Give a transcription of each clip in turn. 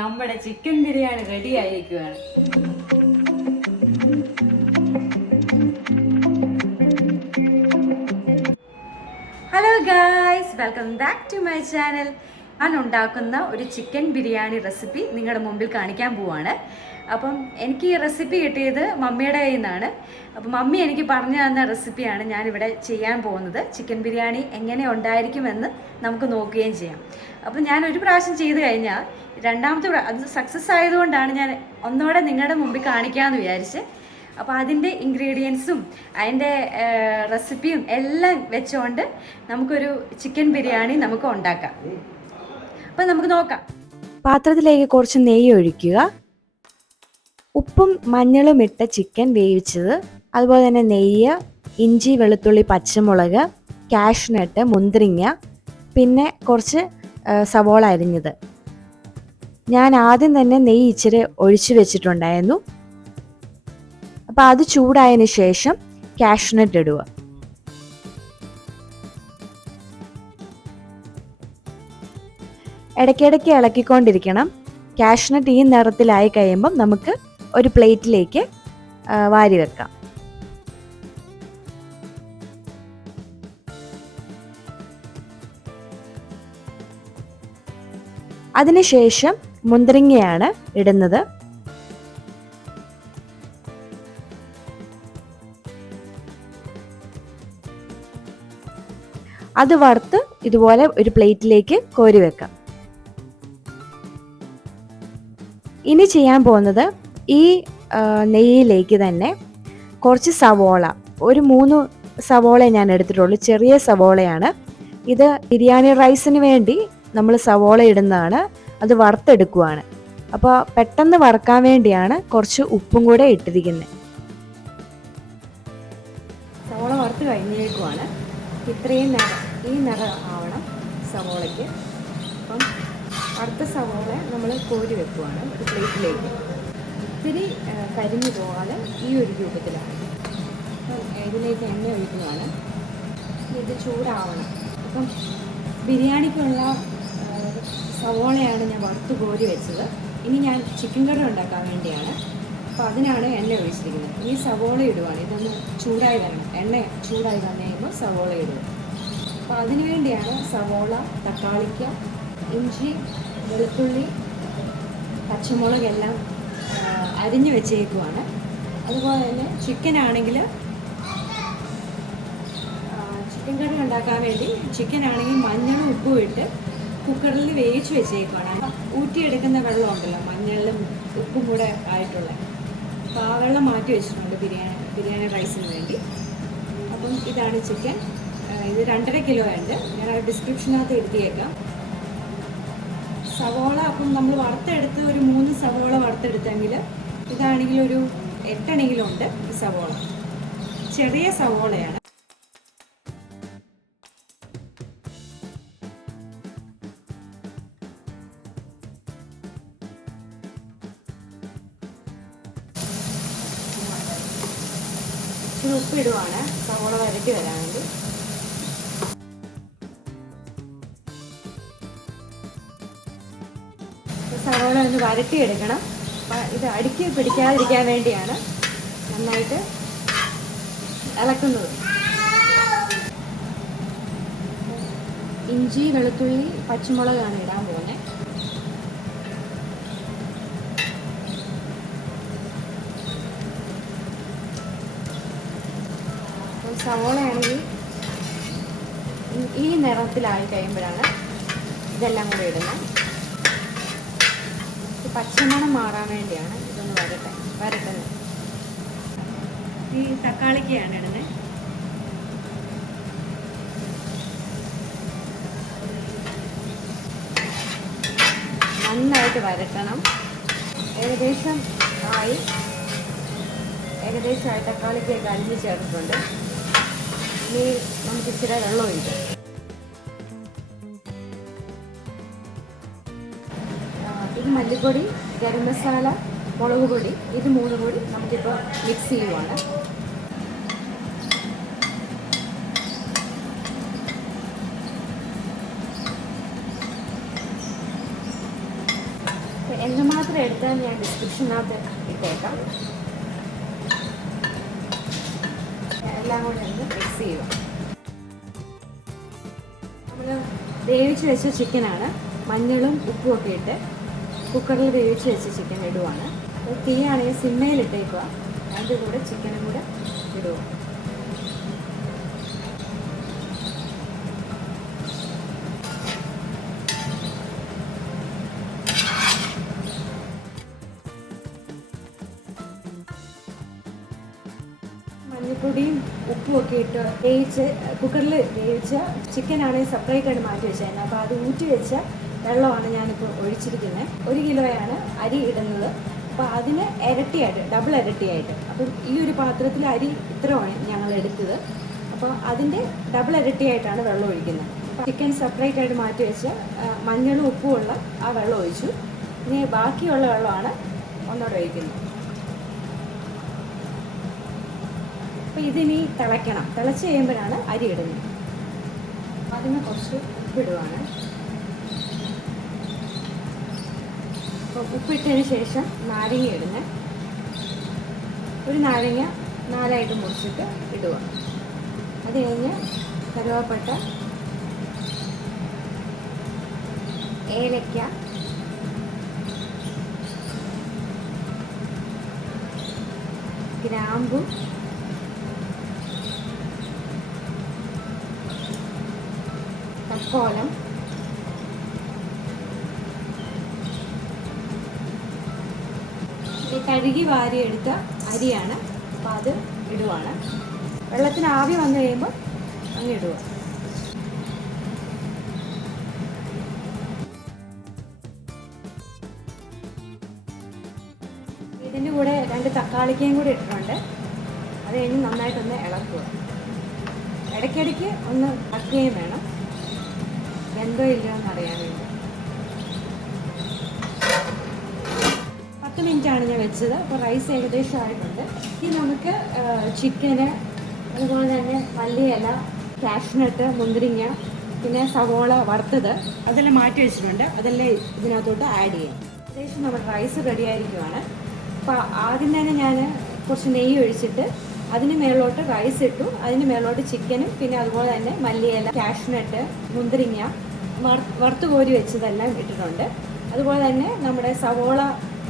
നമ്മുടെ chicken biryani ready ആയിരിക്കുകയാണ്. Hello guys, welcome back to my channel. ഞാൻ ഉണ്ടാക്കുന്ന ഒരു ചിക്കൻ ബിരിയാണി റെസിപ്പി നിങ്ങളുടെ മുമ്പിൽ കാണിക്കാൻ പോവാണ്. അപ്പം എനിക്ക് ഈ റെസിപ്പി കിട്ടിയത് മമ്മിയുടെ കയ്യിൽ നിന്നാണ്. അപ്പം മമ്മി എനിക്ക് പറഞ്ഞു തന്ന റെസിപ്പിയാണ് ഞാനിവിടെ ചെയ്യാൻ പോകുന്നത്. ചിക്കൻ ബിരിയാണി എങ്ങനെ ഉണ്ടായിരിക്കുമെന്ന് നമുക്ക് നോക്കുകയും ചെയ്യാം. അപ്പം ഞാൻ ഒരു പ്രാവശ്യം ചെയ്ത് കഴിഞ്ഞാൽ രണ്ടാമത്തെ അത് സക്സസ് ആയതുകൊണ്ടാണ് ഞാൻ ഒന്നുകൂടെ നിങ്ങളുടെ മുമ്പിൽ കാണിക്കാമെന്ന് വിചാരിച്ച്. അപ്പോൾ അതിൻ്റെ ഇൻഗ്രീഡിയൻസും അതിൻ്റെ റെസിപ്പിയും എല്ലാം വെച്ചുകൊണ്ട് നമുക്കൊരു ചിക്കൻ ബിരിയാണി നമുക്ക് ഉണ്ടാക്കാം. അപ്പം നമുക്ക് നോക്കാം. പാത്രത്തിലേക്ക് കുറച്ച് നെയ്യ് ഒഴിക്കുക. ഉപ്പും മഞ്ഞളും ഇട്ട ചിക്കൻ വേവിച്ചത്, അതുപോലെ തന്നെ നെയ്യ്, ഇഞ്ചി, വെളുത്തുള്ളി, പച്ചമുളക്, കാഷ്നട്ട്, മുന്തിരിങ്ങ, പിന്നെ കുറച്ച് സവോള അരിഞ്ഞത്. ഞാൻ ആദ്യം തന്നെ നെയ്യ് ഇച്ചിരി ഒഴിച്ചു വെച്ചിട്ടുണ്ടായിരുന്നു. അപ്പോൾ അത് ചൂടായതിന് ശേഷം കാഷ്നട്ട് ഇടുക. ഇടയ്ക്കിടയ്ക്ക് ഇളക്കിക്കൊണ്ടിരിക്കണം. കാഷ്നട്ട് ഈ നിറത്തിലായി കഴിയുമ്പം നമുക്ക് ഒരു പ്ലേറ്റിലേക്ക് വാരി വെക്കാം. അതിനുശേഷം മുന്തിരിങ്ങയാണ് ഇടുന്നത്. അത് വറുത്ത് ഇതുപോലെ ഒരു പ്ലേറ്റിലേക്ക് കോരി വെക്കാം. ഇനി ചെയ്യാൻ പോകുന്നത്, ഈ നെയ്യിലേക്ക് തന്നെ കുറച്ച് സവോള, ഒരു 3 സവോള ഞാൻ എടുത്തിട്ടുള്ളൂ. ചെറിയ സവോളയാണ് ഇത്. ബിരിയാണി റൈസിന് വേണ്ടി നമ്മൾ സവോള ഇടുന്നതാണ്. അത് വറുത്തെടുക്കുവാണ്. അപ്പോൾ പെട്ടെന്ന് വറുക്കാൻ വേണ്ടിയാണ് കുറച്ച് ഉപ്പും കൂടെ ഇട്ടിരിക്കുന്നത്. സവോള വറുത്ത് കഴിഞ്ഞേക്കുവാണ്. ഇത്രയും ഈ നിറം ആവണം സവോളയ്ക്ക്. അപ്പം അടുത്ത സവോള നമ്മൾ കോരി വെക്കുവാണ് ഒരു പ്ലേറ്റിലേക്ക്. ഇത്തിരി കരിഞ്ഞു പോകാതെ ഈ ഒരു രൂപത്തിലാണ്. ഇതിലേക്ക് എണ്ണ ഒഴിക്കുകയാണ്. ഇത് ചൂടാവണം. അപ്പം ബിരിയാണിക്കുള്ള സവോളയാണ് ഞാൻ വറുത്ത് കോരി വെച്ചത്. ഇനി ഞാൻ ചിക്കൻ കറി ഉണ്ടാക്കാൻ വേണ്ടിയാണ്. അപ്പോൾ അതിനാണ് എണ്ണ ഒഴിച്ചിരിക്കുന്നത്. ഈ സവോള ഇടുവാണ്. ഇതൊന്ന് ചൂടായി വരണം. എണ്ണ ചൂടായി വന്നു കഴിയുമ്പോൾ സവോള ഇടുക. അപ്പോൾ അതിന് വേണ്ടിയാണ് സവോള, തക്കാളിക്ക, ഇഞ്ചി, വെളുത്തുള്ളി, പച്ചമുളക് എല്ലാം അരിഞ്ഞു വെച്ചേക്കുവാണ്. അതുപോലെ തന്നെ ചിക്കൻ ആണെങ്കിൽ, ചിക്കൻ കറി ഉണ്ടാക്കാൻ വേണ്ടി ചിക്കൻ ആണെങ്കിൽ മഞ്ഞളും ഉപ്പും ഇട്ട് കുക്കറിൽ വേവിച്ച് വെച്ചേക്കുവാണ്. ഊറ്റിയെടുക്കുന്ന വെള്ളം ഉണ്ടല്ലോ, മഞ്ഞളും ഉപ്പും കൂടെ ആയിട്ടുള്ള, അപ്പോൾ ആ വെള്ളം മാറ്റി വെച്ചിട്ടുണ്ട് ബിരിയാണി റൈസിന് വേണ്ടി. അപ്പം ഇതാണ് ചിക്കൻ. ഇത് 2.5 കിലോ ഉണ്ട്. ഞാൻ ഡിസ്ക്രിപ്ഷനകത്ത് എഴുതിയേക്കാം. സവോള അപ്പം നമ്മൾ വറുത്തെടുത്ത് ഒരു 3 സവോള വറുത്തെടുത്തെങ്കിൽ ഇതാണെങ്കിൽ ഒരു 8 ഉണ്ട്. ഈ സവോള ചെറിയ സവോളയാണ്. ഇച്ചിരി ഉപ്പിടുവാണ് സവോള വരട്ടി വരാൻ വേണ്ടി. സവോള ഒന്ന് വരട്ടിയെടുക്കണം. ഇത് അടുക്കി പിടിക്കാതിരിക്കാൻ വേണ്ടിയാണ് നന്നായിട്ട് ഇളക്കുന്നത്. ഇഞ്ചി, വെളുത്തുള്ളി, പച്ചമുളകാണ് ഇടാൻ പോകുന്നത്. സവോളയാണെങ്കിൽ ഈ നിറത്തിലായി കഴിയുമ്പോഴാണ് ഇതെല്ലാം കൂടെ ഇടുന്നത്. പച്ചമണം മാറാൻ വേണ്ടിയാണ് ഇതൊന്ന് വരട്ടുന്നത്. ഈ തക്കാളിക്കയാണ് ഇടുന്നത്. നന്നായിട്ട് വരട്ടണം. ഏകദേശമായി തക്കാളിക്കൊക്കെ അരിഞ്ഞ് ചേർത്തിട്ടുണ്ട്. ഇനി നമുക്ക് ഇച്ചിരി വെള്ളം ഒഴിക്കാം. ഇത് മല്ലിപ്പൊടി, ഗരം മസാല, മുളക് പൊടി, ഇത് 3 കൂടി നമുക്കിപ്പോൾ മിക്സ് ചെയ്യുവാണ്. എന്തുമാത്രം എടുത്താൽ ഞാൻ ഡിസ്ക്രിപ്ഷനകത്ത് ഇട്ടേക്കാം. എല്ലാം കൂടെ ഒന്ന് മിക്സ് ചെയ്യുക. നമ്മൾ വേവിച്ച് വെച്ച ചിക്കനാണ്. മഞ്ഞളും ഉപ്പും ഒക്കെ ഇട്ട് കുക്കറിൽ വേവിച്ച് വെച്ച ചിക്കൻ ഇടുവാണ്. തീയാണെങ്കിൽ സിമ്മയിലിട്ടേക്കുക. അതിൻ്റെ കൂടെ ചിക്കനും കൂടെ ഇടുക. മഞ്ഞൾപ്പൊടിയും ഉപ്പും ഒക്കെ ഇട്ട് വേവിച്ച് കുക്കറിൽ വേവിച്ച ചിക്കനാണെങ്കിൽ സെപ്പറേറ്റ് ആയിട്ട് മാറ്റി വെച്ചായിരുന്നു. അപ്പോൾ അത് ഊറ്റി വെച്ച വെള്ളമാണ് ഞാനിപ്പോൾ ഒഴിച്ചിരിക്കുന്നത്. 1 കിലോയാണ് അരി ഇടുന്നത്. അപ്പോൾ അതിന് ഇരട്ടിയായിട്ട്, ഡബിൾ ഇരട്ടിയായിട്ട്. അപ്പം ഈ ഒരു പാത്രത്തിൽ അരി ഇത്രയാണ് ഞങ്ങൾ എടുത്തത്. അപ്പോൾ അതിൻ്റെ ഡബിൾ ഇരട്ടിയായിട്ടാണ് വെള്ളം ഒഴിക്കുന്നത്. ചിക്കൻ സെപ്പറേറ്റ് ആയിട്ട് മാറ്റി വെച്ച് മഞ്ഞളും ഉപ്പും ഉള്ള ആ വെള്ളം ഒഴിച്ചു. ഇനി ബാക്കിയുള്ള വെള്ളമാണ് ഒന്നോടെ ഒഴിക്കുന്നത്. അപ്പോൾ ഇതിനി തിളയ്ക്കണം. തിളച്ച് കഴിയുമ്പോഴാണ് അരി ഇടുന്നത്. അതിന് കുറച്ച് ഉപ്പിടുവാണ്. അപ്പോൾ ഉപ്പിട്ടതിന് ശേഷം നാരങ്ങ ഇടുന്നത്. ഒരു നാരങ്ങ 4ആയിട്ട് മുറിച്ചിട്ട് ഇടുക. അത് കഴിഞ്ഞ് കറുവാപ്പട്ട, ഏലക്ക, ഗ്രാമ്പു, തക്കോലം, കഴുകി വാരിയെടുത്ത അരിയാണ്. അപ്പോൾ അത് ഇടുവാണ്. വെള്ളത്തിന് ആവി വന്നു കഴിയുമ്പോൾ അങ്ങ് ഇടുക. ഇതിൻ്റെ കൂടെ 2 തക്കാളിക്കയും കൂടി ഇട്ടിട്ടുണ്ട്. അത് കഴിഞ്ഞ് നന്നായിട്ടൊന്ന് ഇളക്കുക. ഇടയ്ക്കിടയ്ക്ക് ഒന്ന് ഇളക്കുകയും വേണം, എന്തോ ഇല്ലയോ എന്നറിയാൻ വേണ്ടി. 10 മിനിറ്റാണ് ഞാൻ വെച്ചത്. അപ്പോൾ റൈസ് ഏകദേശം ആയിട്ടുണ്ട്. ഇനി നമുക്ക് ചിക്കന്, അതുപോലെ തന്നെ മല്ലിയില, കാഷ്നട്ട്, മുന്തിരിങ്ങ, പിന്നെ സവോള വറുത്തത് അതെല്ലാം മാറ്റി വെച്ചിട്ടുണ്ട്. അതെല്ലാം ഇതിനകത്തോട്ട് ആഡ് ചെയ്യാം. ഏകദേശം നമ്മുടെ റൈസ് റെഡി ആയിരിക്കുവാണ്. അപ്പോൾ ആദ്യം തന്നെ ഞാൻ കുറച്ച് നെയ്യ് ഒഴിച്ചിട്ട് അതിന് മേലോട്ട് റൈസ് ഇട്ടു. അതിന് മേലോട്ട് ചിക്കനും പിന്നെ അതുപോലെ തന്നെ മല്ലിയില, കാഷ്നട്ട്, മുന്തിരിങ്ങ വറുത്ത് കോരി വെച്ചതെല്ലാം ഇട്ടിട്ടുണ്ട്. അതുപോലെ തന്നെ നമ്മുടെ സവോള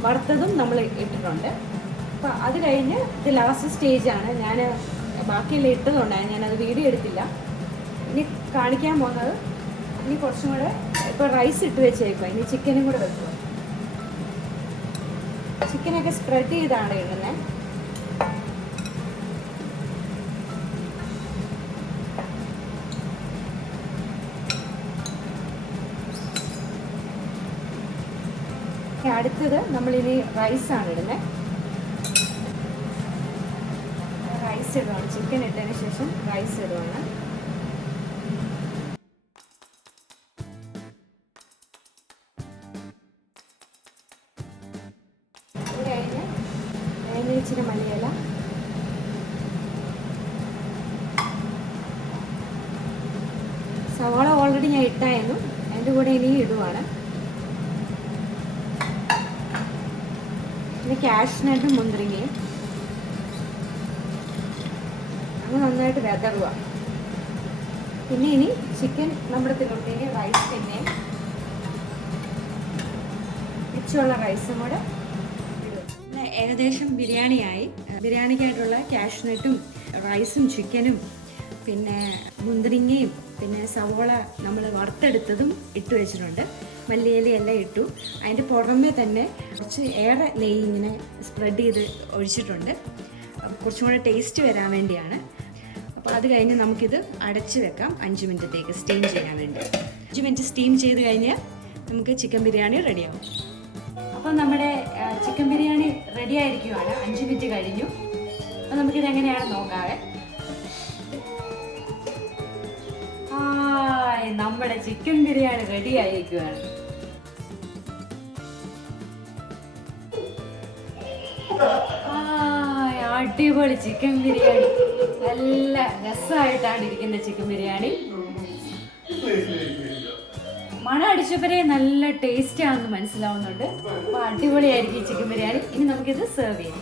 വറുത്തതും നമ്മൾ ഇട്ടിട്ടുണ്ട്. അപ്പോൾ അത് കഴിഞ്ഞ് ഇത് ലാസ്റ്റ് സ്റ്റേജാണ്. ഞാൻ ബാക്കിയെല്ലാം ഇട്ടതുകൊണ്ടാണ് ഞാനത് വീഡിയോ എടുത്തില്ല. ഇനി കാണിക്കാൻ പോകുന്നത്, ഇനി കുറച്ചും കൂടെ ഇപ്പോൾ റൈസ് ഇട്ട് വെച്ചേക്കുക. ഇനി ചിക്കനും കൂടെ വെക്കുക. ചിക്കനൊക്കെ സ്പ്രെഡ് ചെയ്താണ് ഇടുന്നത്. അടുത്തത് നമ്മളിനി റൈസാണ് ഇടുന്നത്. റൈസ് ഇടുവാണ്. ചിക്കൻ ഇട്ടതിന് ശേഷം റൈസ് ഇടുവാണ്. അത് കഴിഞ്ഞ് ഇച്ചിരി മല്ലിയില, സവാള ഓൾറെഡി ഞാൻ ഇട്ടായിരുന്നു. അതിൻ്റെ കൂടെ ഇനി ഇടുവാണ്. പിന്നെ കാഷ്നട്ടും മുന്തിരിങ്ങയും അങ്ങ് നന്നായിട്ട് വിതറുക. പിന്നെ ഇനി ചിക്കൻ നമ്മുടെ തിലോട്ടേക്ക് റൈസ് പിന്നെയും മിച്ചമുള്ള റൈസും കൂടെ ഇടുക. ഏകദേശം ബിരിയാണിയായി. ബിരിയാണിക്കായിട്ടുള്ള കാഷ്നട്ടും റൈസും ചിക്കനും പിന്നെ മുന്തിരിങ്ങയും പിന്നെ സവോള നമ്മൾ വറുത്തെടുത്തതും ഇട്ട് വെച്ചിട്ടുണ്ട്. മല്ലിയിലയെല്ലാം ഇട്ടു. അതിൻ്റെ പുറമെ തന്നെ കുറച്ച് ഏറെ നെയ്യ് ഇങ്ങനെ സ്പ്രെഡ് ചെയ്ത് ഒഴിച്ചിട്ടുണ്ട്. കുറച്ചും കൂടെ ടേസ്റ്റ് വരാൻ വേണ്ടിയാണ്. അപ്പോൾ അത് കഴിഞ്ഞ് നമുക്കിത് അടച്ച് വെക്കാം 5 മിനിറ്റത്തേക്ക് സ്റ്റീം ചെയ്യാൻ വേണ്ടി. 5 മിനിറ്റ് സ്റ്റീം ചെയ്ത് കഴിഞ്ഞാൽ നമുക്ക് ചിക്കൻ ബിരിയാണി റെഡിയാവും. അപ്പോൾ നമ്മുടെ ചിക്കൻ ബിരിയാണി റെഡി ആയിരിക്കുവാണ്. 5 മിനിറ്റ് കഴിഞ്ഞു. അപ്പോൾ നമുക്കിത് എങ്ങനെയാണ് നോക്കാവേ. നമ്മുടെ ചിക്കൻ ബിരിയാണി റെഡി ആയിരിക്കുവാണ്. അടിപൊളി ചിക്കൻ ബിരിയാണി. നല്ല രസമായിട്ടാണ് ഇരിക്കുന്ന ചിക്കൻ ബിരിയാണി. മണം അടിച്ചപ്പോഴേ നല്ല ടേസ്റ്റ് ആണെന്ന് മനസ്സിലാവുന്നുണ്ട്. അപ്പോൾ അടിപൊളിയായിരിക്കും ഈ ചിക്കൻ ബിരിയാണി. ഇനി നമുക്കിത് സെർവ് ചെയ്യാം.